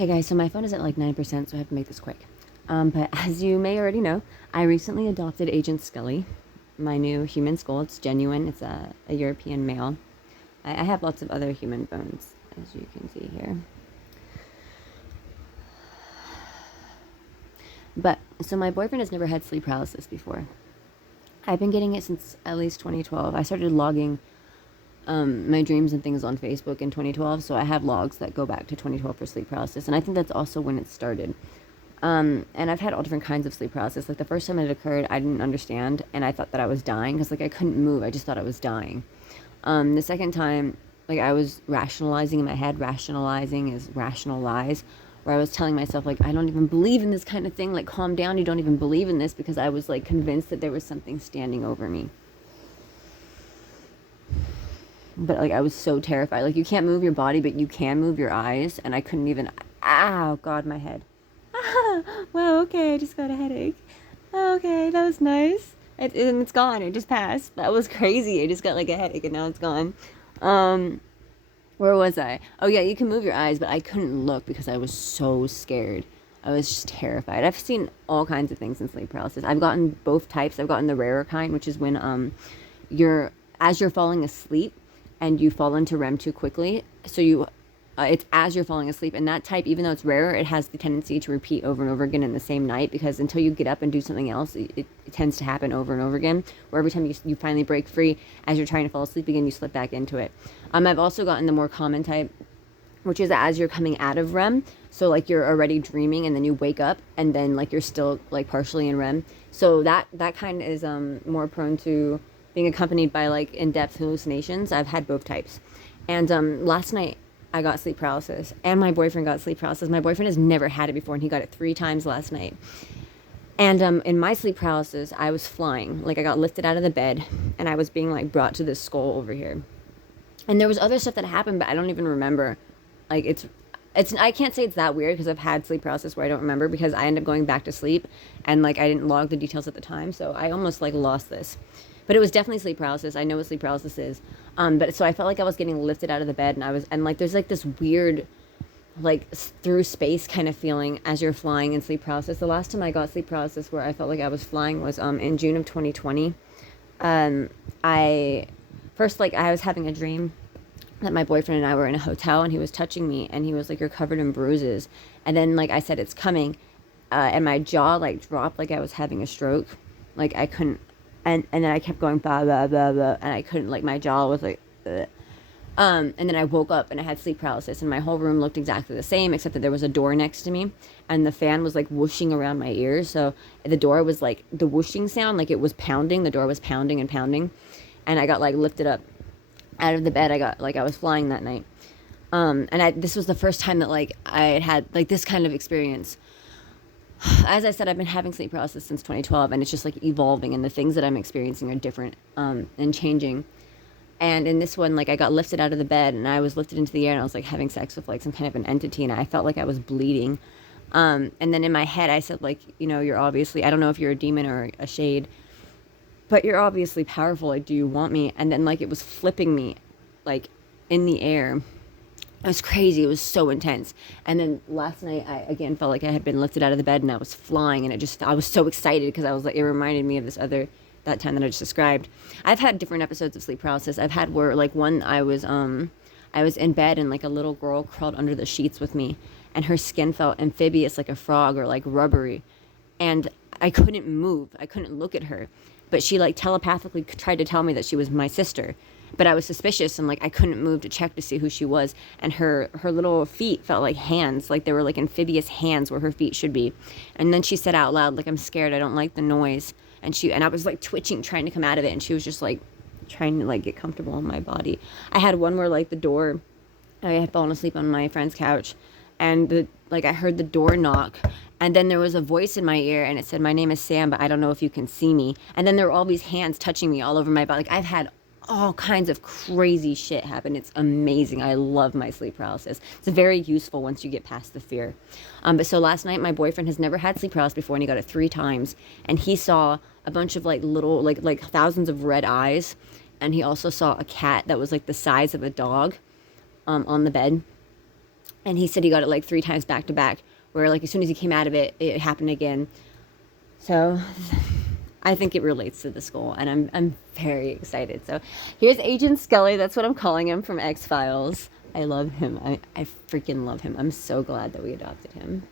Hey guys, so my phone is at like 9%, so I have to make this quick. But as you may already know, I recently adopted Agent Scully, my new human skull. It's genuine. It's a European male. I have lots of other human bones, as you can see here. But, so my boyfriend has never had sleep paralysis before. I've been getting it since at least 2012. I started logging my dreams and things on Facebook in 2012, so I have logs that go back to 2012 for sleep paralysis, and I think that's also when it started. And I've had all different kinds of sleep paralysis. Like the first time it occurred, I didn't understand, and I thought that I was dying because like I couldn't move. I just thought I was dying. The second time, like I was rationalizing in my head. Rationalizing is rationalize, where I was telling myself like I don't even believe in this kind of thing. Like calm down, you don't even believe in this, because I was like convinced that there was something standing over me. But like I was so terrified. Like you can't move your body, but you can move your eyes, and I couldn't even. Ow, God, my head. Wow, okay, I just got a headache. Okay, that was nice. It's gone. It just passed. That was crazy. I just got like a headache and now it's gone. Where was I? Oh yeah, you can move your eyes, but I couldn't look because I was so scared. I was just terrified. I've seen all kinds of things in sleep paralysis. I've gotten both types. I've gotten the rarer kind, which is when as you're falling asleep and you fall into REM too quickly. So it's as you're falling asleep, and that type, even though it's rarer, it has the tendency to repeat over and over again in the same night, because until you get up and do something else, it tends to happen over and over again, where every time you finally break free, as you're trying to fall asleep again, you slip back into it. I've also gotten the more common type, which is as you're coming out of REM, so like you're already dreaming and then you wake up and then like you're still like partially in REM. So that kind is more prone to being accompanied by like in-depth hallucinations. I've had both types. And last night I got sleep paralysis, and my boyfriend got sleep paralysis. My boyfriend has never had it before, and he got it 3 times last night. And in my sleep paralysis, I was flying. Like I got lifted out of the bed, and I was being like brought to this skull over here. And there was other stuff that happened, but I don't even remember. Like it's I can't say it's that weird, because I've had sleep paralysis where I don't remember, because I end up going back to sleep, and like I didn't log the details at the time, so I almost like lost this. But it was definitely sleep paralysis. I know what sleep paralysis is. But so I felt like I was getting lifted out of the bed, and like there's like this weird, like through space kind of feeling as you're flying in sleep paralysis. The last time I got sleep paralysis where I felt like I was flying was in June of 2020. I was having a dream that my boyfriend and I were in a hotel, and he was touching me, and he was like, "You're covered in bruises." And then like I said, "It's coming," and my jaw like dropped like I was having a stroke. Like I couldn't. And then I kept going blah blah blah blah, and I couldn't, like my jaw was like ugh. And then I woke up and I had sleep paralysis, and my whole room looked exactly the same, except that there was a door next to me, and the fan was like whooshing around my ears. So the door was like the whooshing sound, like it was pounding. The door was pounding and pounding, and I got like lifted up out of the bed. I got like I was flying that night. This was the first time that like I had like this kind of experience. As I said, I've been having sleep paralysis since 2012, and it's just like evolving, and the things that I'm experiencing are different and changing. And in this one, like I got lifted out of the bed, and I was lifted into the air, and I was like having sex with like some kind of an entity, and I felt like I was bleeding. And then in my head, I said like, you're obviously, I don't know if you're a demon or a shade, but you're obviously powerful. Like, do you want me? And then like it was flipping me like in the air. It was crazy. It was so intense. And then last night, I again felt like I had been lifted out of the bed, and I was flying, and I was so excited, because I was like, it reminded me of that time that I just described. I've had different episodes of sleep paralysis. I've had where like one, I was in bed, and like a little girl crawled under the sheets with me, and her skin felt amphibious like a frog, or like rubbery. And I couldn't move. I couldn't look at her, but she like telepathically tried to tell me that she was my sister. But I was suspicious, and like I couldn't move to check to see who she was. And her little feet felt like hands, like they were like amphibious hands where her feet should be. And then she said out loud, like, "I'm scared. I don't like the noise." And I was like twitching, trying to come out of it, and she was just like trying to like get comfortable in my body. I had one where like the door, I had fallen asleep on my friend's couch, and I heard the door knock. And then there was a voice in my ear, and it said, "My name is Sam, but I don't know if you can see me." And then there were all these hands touching me all over my body. Like I've had all kinds of crazy shit happen. It's amazing. I love my sleep paralysis. It's very useful once you get past the fear. But so last night, my boyfriend has never had sleep paralysis before, and he got it 3 times. And he saw a bunch of like little, like thousands of red eyes. And he also saw a cat that was like the size of a dog on the bed. And he said he got it like 3 times back to back, where like as soon as he came out of it, it happened again. So I think it relates to the school, and I'm very excited. So here's Agent Scully. That's what I'm calling him from X-Files. I love him. I freaking love him. I'm so glad that we adopted him.